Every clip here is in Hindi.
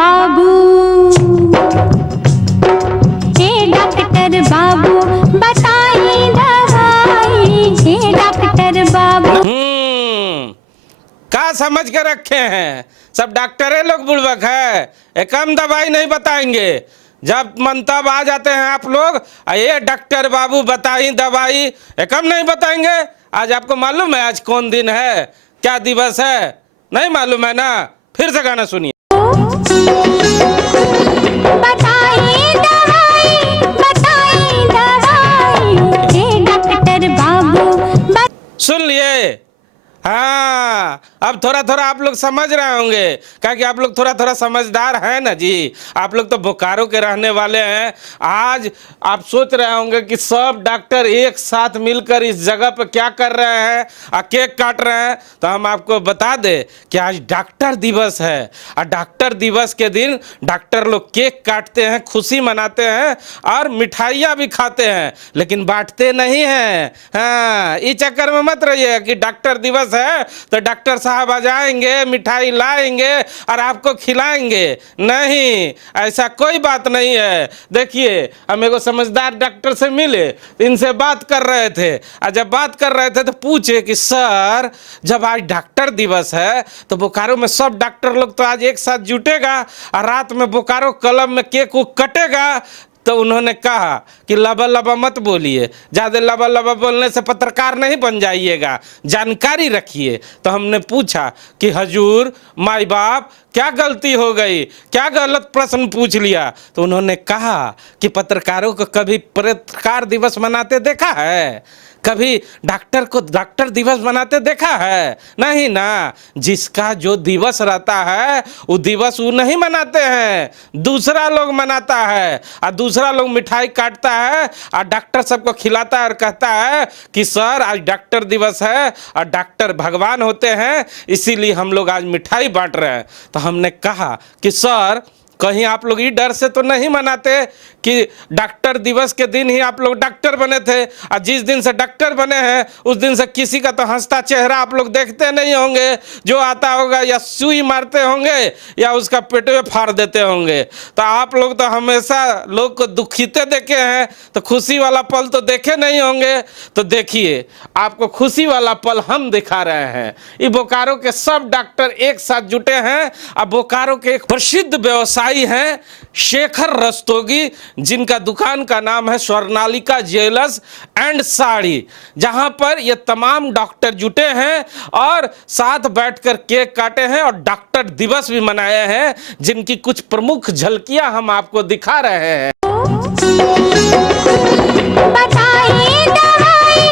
बाबू, हे डॉक्टर बाबू बताइए दवाई, हे डॉक्टर बाबू। क्या समझ के रखे हैं सब डॉक्टरे लोग बुड़बक है, एक कम दवाई नहीं बताएंगे। जब मन तब आ जाते हैं आप लोग, ये डॉक्टर बाबू बताइए दवाई, एक कम नहीं बताएंगे। आज आपको मालूम है आज कौन दिन है, क्या दिवस है? नहीं मालूम है ना? फिर से गाना सुनिए। बताइए दवाई, हे डॉक्टर बाबू। सुन लिए? हाँ, अब थोड़ा थोड़ा आप लोग समझ रहे होंगे, क्या कि आप लोग थोड़ा थोड़ा समझदार हैं ना जी। आप लोग तो बोकारो के रहने वाले हैं। आज आप सोच रहे होंगे कि सब डॉक्टर एक साथ मिलकर इस जगह पर क्या कर रहे हैं और केक काट रहे हैं। तो हम आपको बता दें कि आज डॉक्टर दिवस है और डॉक्टर दिवस के दिन डॉक्टर लोग केक काटते हैं, खुशी मनाते हैं और मिठाइयाँ भी खाते हैं, लेकिन बांटते नहीं हैं। हाँ, इस चक्कर में मत रहिए कि डॉक्टर दिवस है तो डॉक्टर साहब आ जाएंगे, मिठाई लाएंगे और आपको खिलाएंगे। नहीं, ऐसा कोई बात नहीं है। देखिए, हम एगो समझदार डॉक्टर से मिले, इनसे बात कर रहे थे और जब बात कर रहे थे तो पूछे कि सर, जब आज डॉक्टर दिवस है तो बोकारो में सब डॉक्टर लोग तो आज एक साथ जुटेगा और रात में बोकारो क्लब में केक कटेगा। तो उन्होंने कहा कि लबा लबा मत बोलिए, ज़्यादा लबा लबा बोलने से पत्रकार नहीं बन जाइएगा, जानकारी रखिए। तो हमने पूछा कि हजूर, माई बाप, क्या गलती हो गई, क्या गलत प्रश्न पूछ लिया? तो उन्होंने कहा कि पत्रकारों को कभी पत्रकार दिवस मनाते देखा है? कभी डॉक्टर को डॉक्टर दिवस मनाते देखा है? नहीं ना। जिसका जो दिवस रहता है वो दिवस वो नहीं मनाते हैं, दूसरा लोग मनाता है और दूसरा लोग मिठाई काटता है और डॉक्टर सबको खिलाता है और कहता है कि सर आज डॉक्टर दिवस है और डॉक्टर भगवान होते हैं, इसीलिए हम लोग आज मिठाई बांट रहे हैं। तो हमने कहा कि सर, कहीं आप लोग ये डर से तो नहीं मनाते कि डॉक्टर दिवस के दिन ही आप लोग डॉक्टर बने थे और जिस दिन से डॉक्टर बने हैं उस दिन से किसी का तो हंसता चेहरा आप लोग देखते नहीं होंगे। जो आता होगा या सुई मारते होंगे या उसका पेटे फाड़ देते होंगे। तो आप लोग तो हमेशा लोग को दुखीते देखे हैं, तो खुशी वाला पल तो देखे नहीं होंगे। तो देखिए, आपको खुशी वाला पल हम दिखा रहे हैं। ये बोकारो के सब डॉक्टर एक साथ जुटे हैं और बोकारो के एक प्रसिद्ध व्यवसायी हैं शेखर रस्तोगी, जिनका दुकान का नाम है स्वर्णालिका ज्वेलर्स एंड साड़ी, जहां पर ये तमाम डॉक्टर जुटे हैं और साथ बैठकर केक काटे हैं और डॉक्टर दिवस भी मनाए हैं, जिनकी कुछ प्रमुख झलकियां हम आपको दिखा रहे हैं। बताइए दवाई,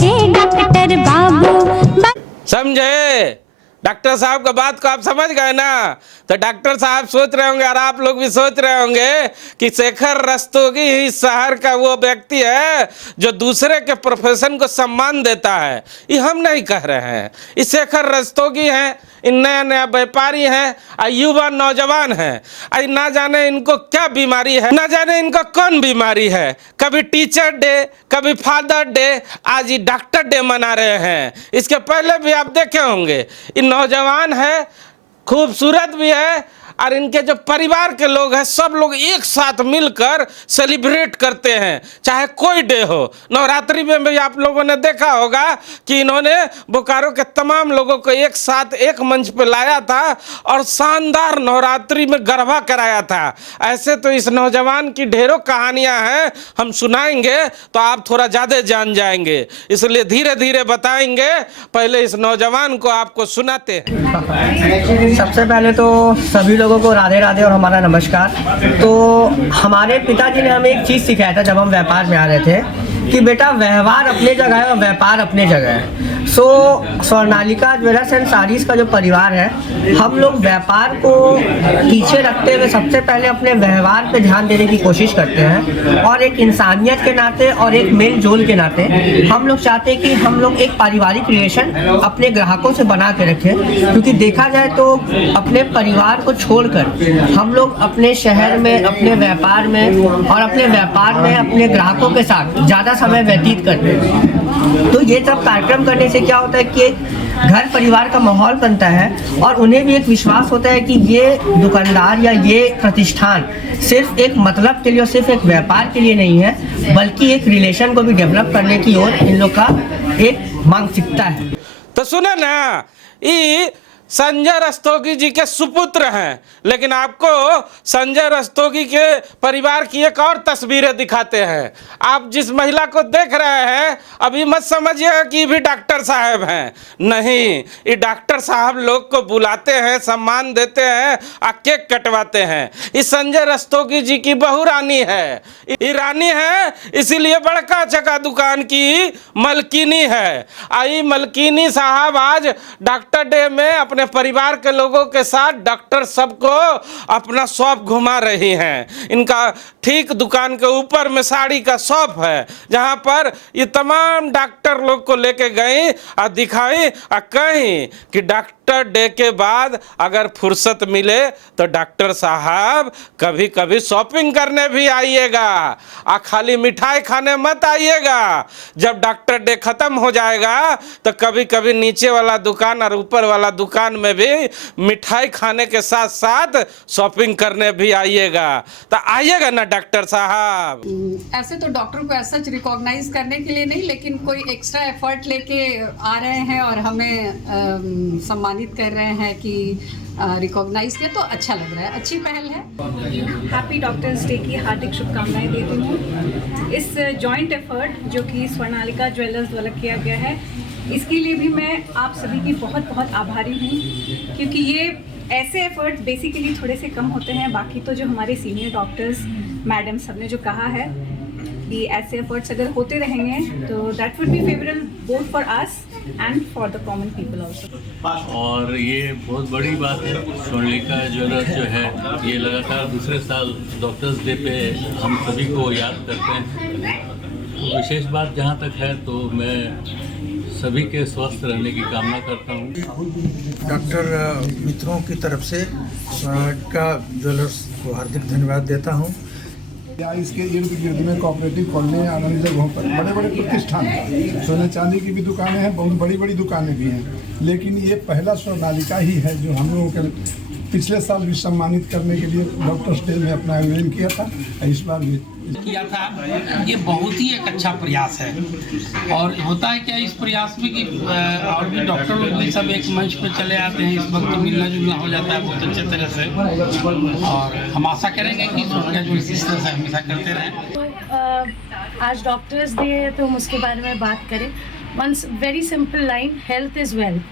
हे डॉक्टर बाबू। समझे? डॉक्टर साहब का बात को आप समझ गए ना? तो डॉक्टर साहब सोच रहे होंगे और आप लोग भी सोच रहे होंगे कि शेखर रस्तोगी ही शहर का वो व्यक्ति है जो दूसरे के प्रोफेशन को सम्मान देता है। ये हम नहीं कह रहे हैं, ये शेखर रस्तोगी हैं, इन नया नया व्यापारी हैं, युवा नौजवान हैं। ना जाने इनको क्या बीमारी है, ना जाने इनको कौन बीमारी है। कभी टीचर डे, कभी फादर डे, आज ये डॉक्टर डे मना रहे हैं। इसके पहले भी आप देखे होंगे, इन नौजवान है, खूबसूरत भी है और इनके जो परिवार के लोग हैं सब लोग एक साथ मिलकर सेलिब्रेट करते हैं, चाहे कोई डे हो। नवरात्रि में भी आप लोगों ने देखा होगा कि इन्होंने बोकारो के तमाम लोगों को एक साथ एक मंच पे लाया था और शानदार नवरात्रि में गरबा कराया था। ऐसे तो इस नौजवान की ढेरों कहानियां हैं, हम सुनाएंगे तो आप थोड़ा ज़्यादा जान जाएंगे, इसलिए धीरे धीरे बताएंगे। पहले इस नौजवान को आपको सुनाते हैं। सबसे पहले तो सभी लोगों को राधे राधे और हमारा नमस्कार। तो हमारे पिताजी ने हमें एक चीज़ सिखाया था जब हम व्यापार में आ रहे थे कि बेटा व्यवहार अपने जगह है और व्यापार अपने जगह है। स्वर्णालिका ज्वेलर्स एंड साड़ीज का जो परिवार है, हम लोग व्यापार को पीछे रखते हुए सबसे पहले अपने व्यवहार पे ध्यान देने की कोशिश करते हैं और एक इंसानियत के नाते और एक मेल जोल के नाते हम लोग चाहते हैं कि हम लोग एक पारिवारिक रिलेशन अपने ग्राहकों से बना के रखें। क्योंकि देखा जाए तो अपने परिवार को छोड़कर हम लोग अपने शहर में, अपने व्यापार में और अपने व्यापार में अपने ग्राहकों के साथ ज़्यादा समय व्यतीत करते हैं। तो ये सब कार्यक्रम करने से क्या होता है कि घर परिवार का माहौल बनता है और उन्हें भी एक विश्वास होता है कि ये दुकानदार या ये प्रतिष्ठान सिर्फ एक मतलब के लिए और सिर्फ एक व्यापार के लिए नहीं है, बल्कि एक रिलेशन को भी डेवलप करने की ओर इन लोग का एक मानसिकता है। तो सुने ना, ये संजय रस्तोगी जी के सुपुत्र हैं, लेकिन आपको संजय रस्तोगी के परिवार की एक और तस्वीरें दिखाते हैं। आप जिस महिला को देख रहे हैं, अभी मत समझिए कि भी डॉक्टर साहब हैं, नहीं, ये डॉक्टर साहब लोग को बुलाते हैं, सम्मान देते हैं और केक कटवाते हैं। इस संजय रस्तोगी जी की बहू रानी है, ये रानी है, इसीलिए बड़का चका दुकान की मलकिनी है। आई मलकिनी साहब आज डॉक्टर डे में अपने परिवार के लोगों के साथ डॉक्टर सबको अपना शॉप घुमा रही हैं। इनका ठीक दुकान के ऊपर में साड़ी का शॉप है, जहां पर ये तमाम डॉक्टर लोग को लेके गई और दिखाई और कहीं कि डॉक्टर डे के बाद अगर फुर्सत मिले तो डॉक्टर साहब कभी कभी शॉपिंग करने भी आइएगा, और खाली मिठाई खाने मत आइएगा। जब डॉक्टर डे खत्म हो जाएगा तो कभी कभी नीचे वाला दुकान और ऊपर वाला दुकान में भी मिठाई खाने के साथ साथ शॉपिंग करने भी आइएगा। तो आइएगा ना डॉक्टर साहब। ऐसे तो डॉक्टर को ऐसा रिकॉग्नाइज करने के लिए नहीं, लेकिन कोई एक्स्ट्रा एफर्ट लेके आ रहे हैं और हमें सम्मानित कर रहे हैं कि रिकॉग्नाइज किया, तो अच्छा लग रहा है, अच्छी पहल है। हैप्पी डॉक्टर्स डे की हार्दिक शुभकामनाएं देती हूँ। इस जॉइंट एफर्ट जो कि स्वर्णालिका ज्वेलर्स द्वारा किया गया है, इसके लिए भी मैं आप सभी की बहुत बहुत आभारी हूँ, क्योंकि ये ऐसे एफर्ट बेसिकली थोड़े से कम होते हैं। बाकी तो जो हमारे सीनियर डॉक्टर्स मैडम सब ने जो कहा है कि ऐसे एफर्ट्स अगर होते रहेंगे तो that would be favourable both for us and for the common people also. और ये बहुत बड़ी बात है, स्वर्णिका ज्वेलर्स जो है ये लगातार दूसरे साल डॉक्टर्स डे पे हम सभी को याद करते हैं। तो विशेष बात जहाँ तक है तो मैं सभी के स्वस्थ रहने की कामना करता हूँ। डॉक्टर मित्रों की तरफ से स्वर्णिका ज्वेलर्स को हार्दिक धन्यवाद देता हूँ। या इसके इर्द गिर्द में कोऑपरेटिव कॉलोनी आनंद जगहों पर बड़े बड़े प्रतिष्ठान हैं, सोने चांदी की भी दुकानें हैं, बहुत बड़ी बड़ी दुकानें भी हैं, लेकिन ये पहला स्वर्णालिका ही है जो हम लोगों के पिछले साल भी सम्मानित करने के लिए डॉक्टर्स डे में अपना आयोजन किया था, इस बार भी किया था। ये बहुत ही एक अच्छा प्रयास है और होता है क्या इस प्रयास में कि और भी डॉक्टर लोग भी सब एक मंच पे चले आते हैं। इस वक्त मिलना जुलना हो जाता है बहुत अच्छे तरह से, और हम आशा करेंगे कि जो इस तरह से हमेशा करते रहें। तो आज डॉक्टर्स डे है तो हम उसके बारे में बात करें। Once very simple line, health is wealth,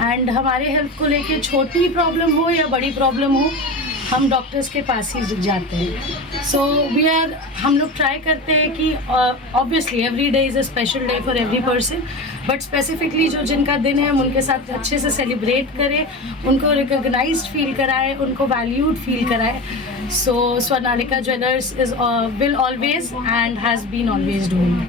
and हमारे हेल्थ को लेके छोटी प्रॉब्लम हो या बड़ी प्रॉब्लम हो, हम डॉक्टर्स के पास ही जाते हैं। सो हम लोग ट्राई करते हैं कि obviously every day is a special day for every person, but specifically जो जिनका दिन है हम उनके साथ अच्छे से सेलिब्रेट करें, उनको रिकॉग्नाइज्ड फील कराएं, उनको वैल्यूड फील कराएं। So Swarnalika jewellers will always and has been always doing.